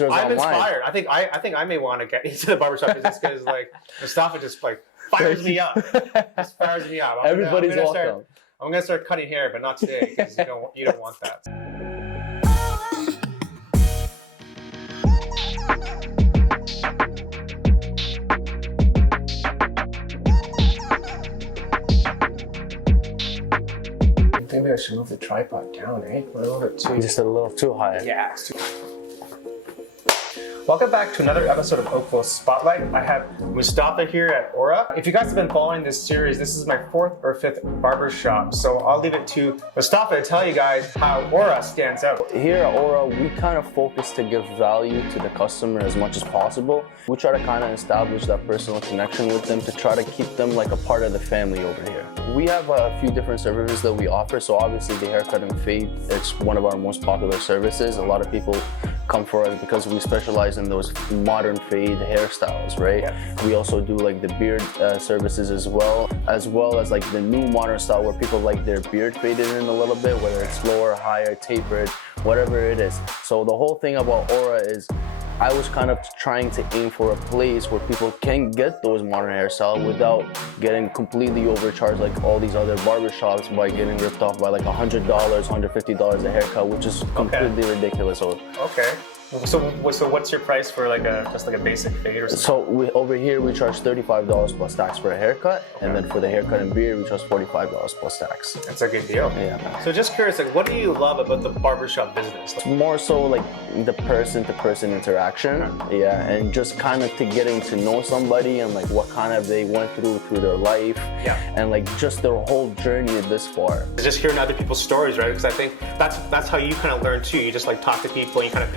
I'm inspired. I think I may want to get into the barbershop business because like Mustafa just like fires me up. Just fires me up. Everybody's welcome. I'm gonna start cutting hair, but not today because you don't want that. Maybe I should move the tripod down, eh? A little bit too. Just a little too high. Yeah. Welcome back to another episode of Oakville Spotlight. I have Mustafa here at ORA. If you guys have been following this series, this is my 4th or 5th barbershop. So I'll leave it to Mustafa to tell you guys how ORA stands out. Here at ORA, we kind of focus to give value to the customer as much as possible. We try to kind of establish that personal connection with them to try to keep them like a part of the family over here. We have a few different services that we offer. So obviously the haircut and fade, it's one of our most popular services. A lot of people come for us because we specialize in those modern fade hairstyles, right? Yeah. We also do like the beard services as well as like the new modern style where people like their beard faded in a little bit, whether it's lower, higher, tapered, whatever it is. So the whole thing about ORA is I was kind of trying to aim for a place where people can get those modern hairstyles without getting completely overcharged like all these other barbershops by getting ripped off by like $100, $150 a haircut, which is completely ridiculous. Okay. So what's your price for like just like a basic fade or something? So over here we charge $35 plus tax for a haircut, and then for the haircut and beard we charge $45 plus tax. That's a good deal. Yeah. So just curious, like, what do you love about the barbershop business? It's more so like the person-to-person interaction, yeah, and just kind of to getting to know somebody and like what kind of they went through their life, and like just their whole journey this far. Just hearing other people's stories, right? Because I think that's how you kind of learn too. You just like talk to people, and you kind of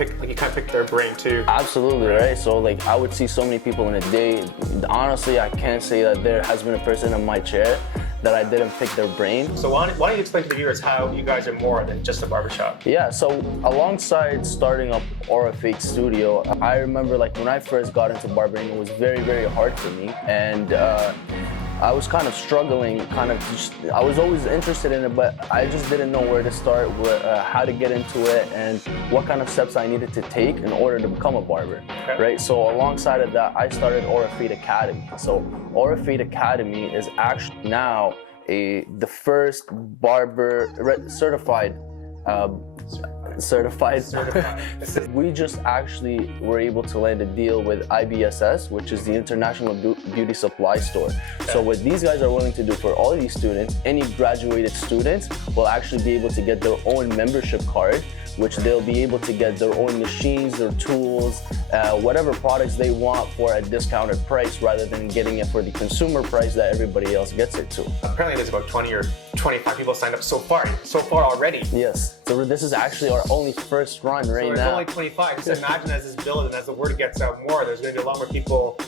pick their brain too. Absolutely, right? So like I would see so many people in a day. Honestly, I can't say that there has been a person in my chair that I didn't pick their brain. So why don't you explain to the viewers how you guys are more than just a barbershop? Yeah, so alongside starting up ORA Fade Studio, I remember like when I first got into barbering, it was very, very hard for me. And I was kind of struggling, I was always interested in it, but I just didn't know where to start, how to get into it, and what kind of steps I needed to take in order to become a barber, right? So alongside of that, I started ORA Fade Academy. So ORA Fade Academy is actually now the first barber certified. We just actually were able to land a deal with IBSS, which is the International Beauty Supply Store. So what these guys are willing to do for all of these students, any graduated students will actually be able to get their own membership card, which they'll be able to get their own machines, their tools, whatever products they want for a discounted price rather than getting it for the consumer price that everybody else gets it to. Apparently there's about 20 or 25 people signed up so far already. Yes, so this is actually our only first run right now. So there's only 25. Just imagine as this builds and as the word gets out more, there's going to be a lot more people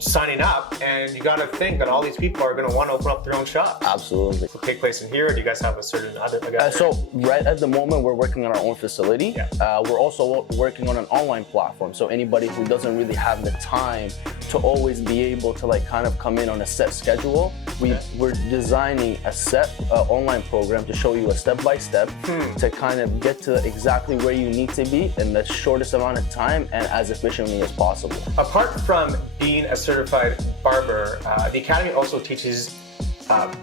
signing up, and you got to think that all these people are going to want to open up their own shop. Absolutely. Will take place in here, or do you guys have a certain other? So right at the moment we're working on our own facility. We're also working on an online platform, so anybody who doesn't really have the time to always be able to like kind of come in on a set schedule, we're designing a set online program to show you a step-by-step to kind of get to exactly where you need to be in the shortest amount of time and as efficiently as possible. Apart from being a certified barber, the Academy also teaches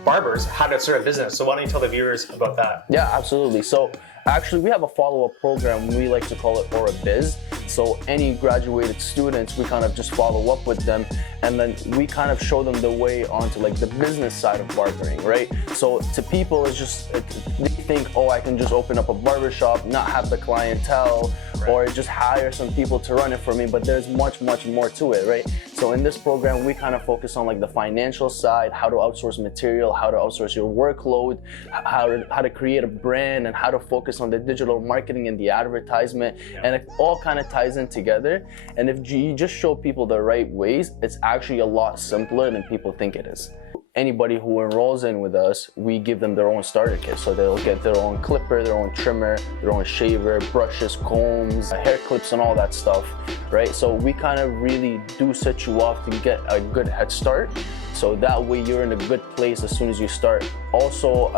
barbers how to start a business. So why don't you tell the viewers about that? Yeah, absolutely. So actually we have a follow-up program. We like to call it ORA Biz. So any graduated students, we kind of just follow up with them, and then we kind of show them the way onto like the business side of barbering, right? So to people, it's just, they think, oh, I can just open up a barbershop, not have the clientele, or just hire some people to run it for me, but there's much, much more to it, right? So in this program, we kind of focus on like the financial side, how to outsource material, how to outsource your workload, how to create a brand, and how to focus on the digital marketing and the advertisement, and it all kind of ties in together. And if you just show people the right ways, it's actually a lot simpler than people think it is. Anybody who enrolls in with us, we give them their own starter kit. So they'll get their own clipper, their own trimmer, their own shaver, brushes, combs, hair clips, and all that stuff, right? So we kind of really do set you off to get a good head start. So that way you're in a good place as soon as you start. Also,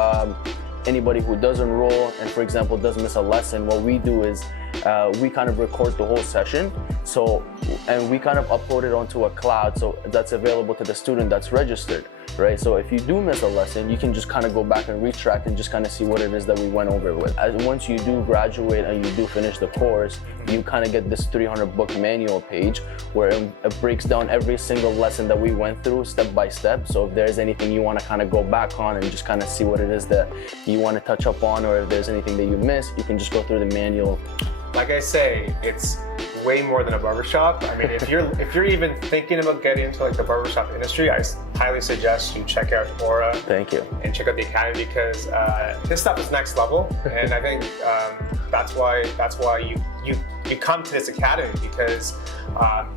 anybody who does enroll and, for example, does miss a lesson, what we do is we kind of record the whole session. So, and we kind of upload it onto a cloud, so that's available to the student that's registered, right? So if you do miss a lesson, you can just kind of go back and retract and just kind of see what it is that we went over with. As once you do graduate and you do finish the course, you kind of get this 300 book manual page where it breaks down every single lesson that we went through step by step. So if there's anything you want to kind of go back on and just kind of see what it is that you want to touch up on, or if there's anything that you missed, you can just go through the manual. Like I say, it's way more than a barbershop. I mean, if you're even thinking about getting into like the barbershop industry, I highly suggest you check out ORA. Thank you. And check out the academy, because this stuff is next level, and I think that's why you come to this academy, because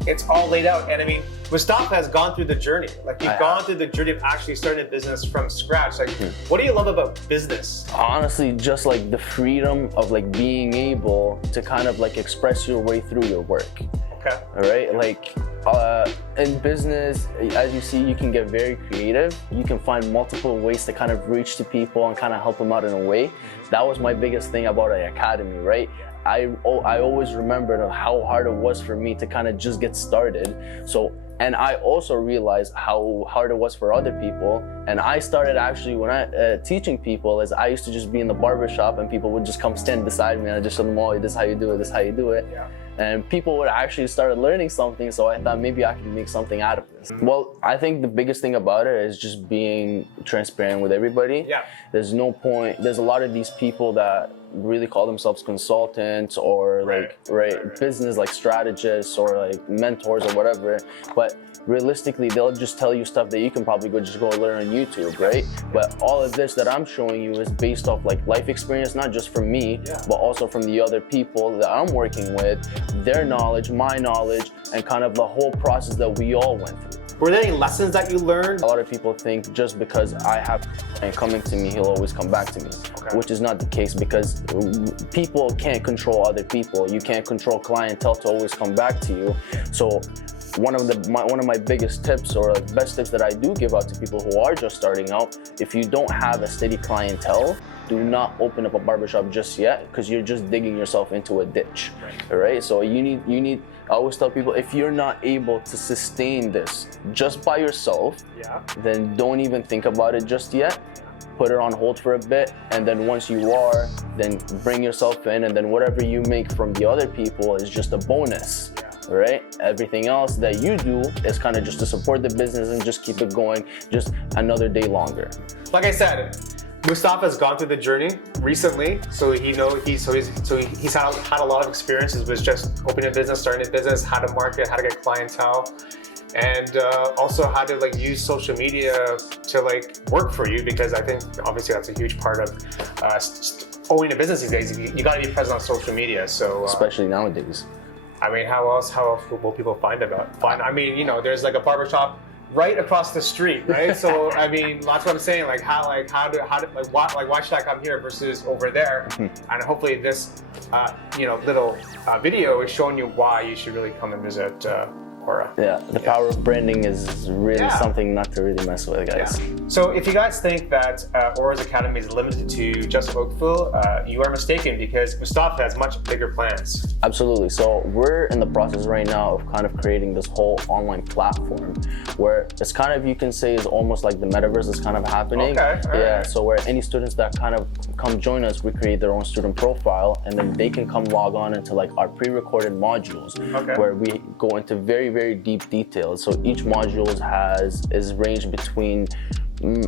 it's all laid out. And I mean, Mustafa has gone through the journey. Like, you've gone through the journey of actually starting a business from scratch. Like, what do you love about business? Honestly, just like the freedom of like being able to kind of like express your way through your work. Okay. All right, like in business, as you see, you can get very creative. You can find multiple ways to kind of reach to people and kind of help them out in a way. That was my biggest thing about the academy, right? I always remembered how hard it was for me to kind of just get started. So, and I also realized how hard it was for other people. And I started actually, when I teaching people, is I used to just be in the barbershop and people would just come stand beside me and I just show them, oh, this is how you do it, this is how you do it. Yeah. And people would actually start learning something, so I thought maybe I could make something out of this. Well, I think the biggest thing about it is just being transparent with everybody. Yeah. There's no point, there's a lot of these people that really call themselves consultants or business like strategists or like mentors or whatever, but realistically they'll just tell you stuff that you can probably go learn on YouTube, right? But all of this that I'm showing you is based off like life experience, not just from me, but also from the other people that I'm working with, their knowledge, my knowledge, and kind of the whole process that we all went through. Were there any lessons that you learned? A lot of people think just because I have and coming to me, he'll always come back to me, which is not the case, because people can't control other people. You can't control clientele to always come back to you. So one of my biggest tips, or like best tips that I do give out to people who are just starting out, if you don't have a steady clientele, do not open up a barbershop just yet, because you're just digging yourself into a ditch, all right? So you need, I always tell people, if you're not able to sustain this just by yourself, then don't even think about it just yet. Put it on hold for a bit, and then once you are, then bring yourself in, and then whatever you make from the other people is just a bonus. Right? Everything else that you do is kind of just to support the business and just keep it going just another day longer. Like I said, Mustafa has gone through the journey recently, so he's had a lot of experiences with just opening a business, starting a business, how to market, how to get clientele, and also how to like use social media to like work for you, because I think obviously that's a huge part of owning a business these days. You got to be present on social media. So especially nowadays. I mean, how else will people find? I mean, you know, there's like a barbershop right across the street, right? So I mean, that's what I'm saying. Like why should I come here versus over there? And hopefully this, little video is showing you why you should really come and visit ORA. Yeah, the power of branding is really something not to really mess with, guys. Yeah. So if you guys think that ORA's Academy is limited to just Oakville, you are mistaken, because Mustafa has much bigger plans. Absolutely. So we're in the process right now of kind of creating this whole online platform where it's kind of, you can say, is almost like the metaverse is kind of happening. Okay. Yeah. So where any students that kind of come join us, we create their own student profile, and then they can come log on into like our pre-recorded modules, where we go into very, very deep details. So each module is ranged between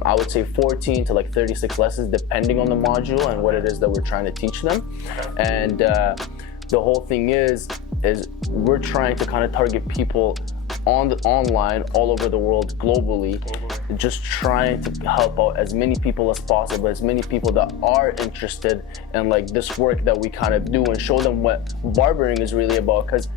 I would say 14 to like 36 lessons, depending on the module and what it is that we're trying to teach them. And the whole thing is we're trying to kind of target people online all over the world, globally, just trying to help out as many people as possible, as many people that are interested in like this work that we kind of do, and show them what barbering is really about. Because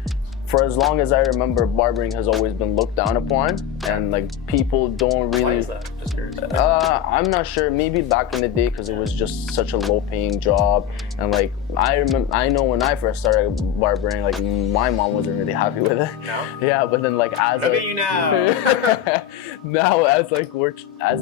for as long as I remember, barbering has always been looked down upon, and like people don't really. Why is that? Just curious. I'm not sure. Maybe back in the day, because it was just such a low-paying job, and like I know when I first started barbering, like my mom wasn't really happy with it. No? Yeah, but then like as Look at you now. now as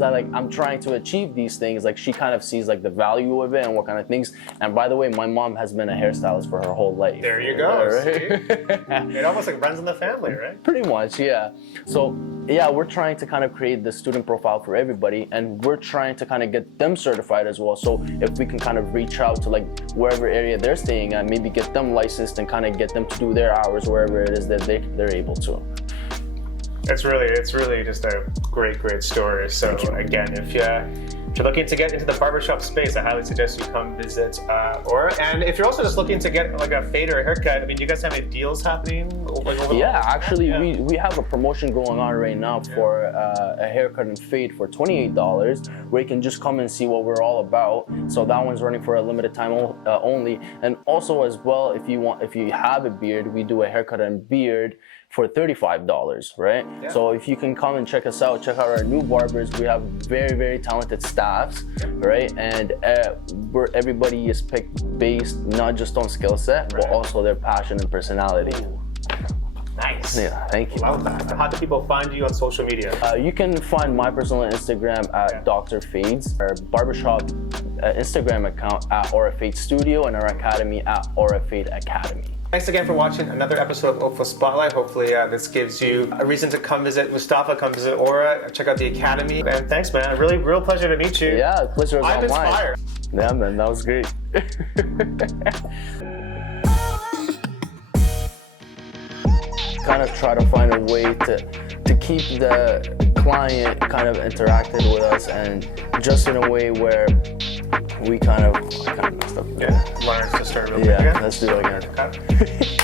I'm trying to achieve these things, like she kind of sees like the value of it and what kind of things. And by the way, my mom has been a hairstylist for her whole life. There you go. Right? It almost like runs in the family, right? Pretty much, yeah. So yeah, we're trying to kind of create the student profile for everybody, and we're trying to kind of get them certified as well. So if we can kind of reach out to like wherever area they're staying at, maybe get them licensed and kind of get them to do their hours wherever it is that they're able to. It's really just a great story. So again, if you're looking to get into the barbershop space, I highly suggest you come visit Ora. And if you're also just looking to get like a fade or a haircut, I mean, do you guys have any deals happening? Yeah, actually, we have a promotion going on right now for a haircut and fade for $28, where you can just come and see what we're all about. So that one's running for a limited time only. And also as well, if you have a beard, we do a haircut and beard for $35, right? Yeah. So if you can come and check us out, check out our new barbers. We have very talented staffs, right? And everybody is picked based not just on skill set, but also their passion and personality. Nice. Yeah, thank you. Love that. How do people find you on social media? You can find my personal Instagram at Dr. Fades, our barbershop Instagram account at ORA Fade Studio, and our academy at ORA Fade Academy. Thanks again for watching another episode of Oakville Spotlight. Hopefully this gives you a reason to come visit Mustafa, come visit Ora, check out the academy. And thanks, man. Real pleasure to meet you. Yeah, pleasure was all I'm mine. inspired. Yeah, man, that was great. Kind of try to find a way to keep the client kind of interacted with us, and just in a way where we kind of messed up. Yeah, learn to start real quick Yeah, again. let's do it again. Okay.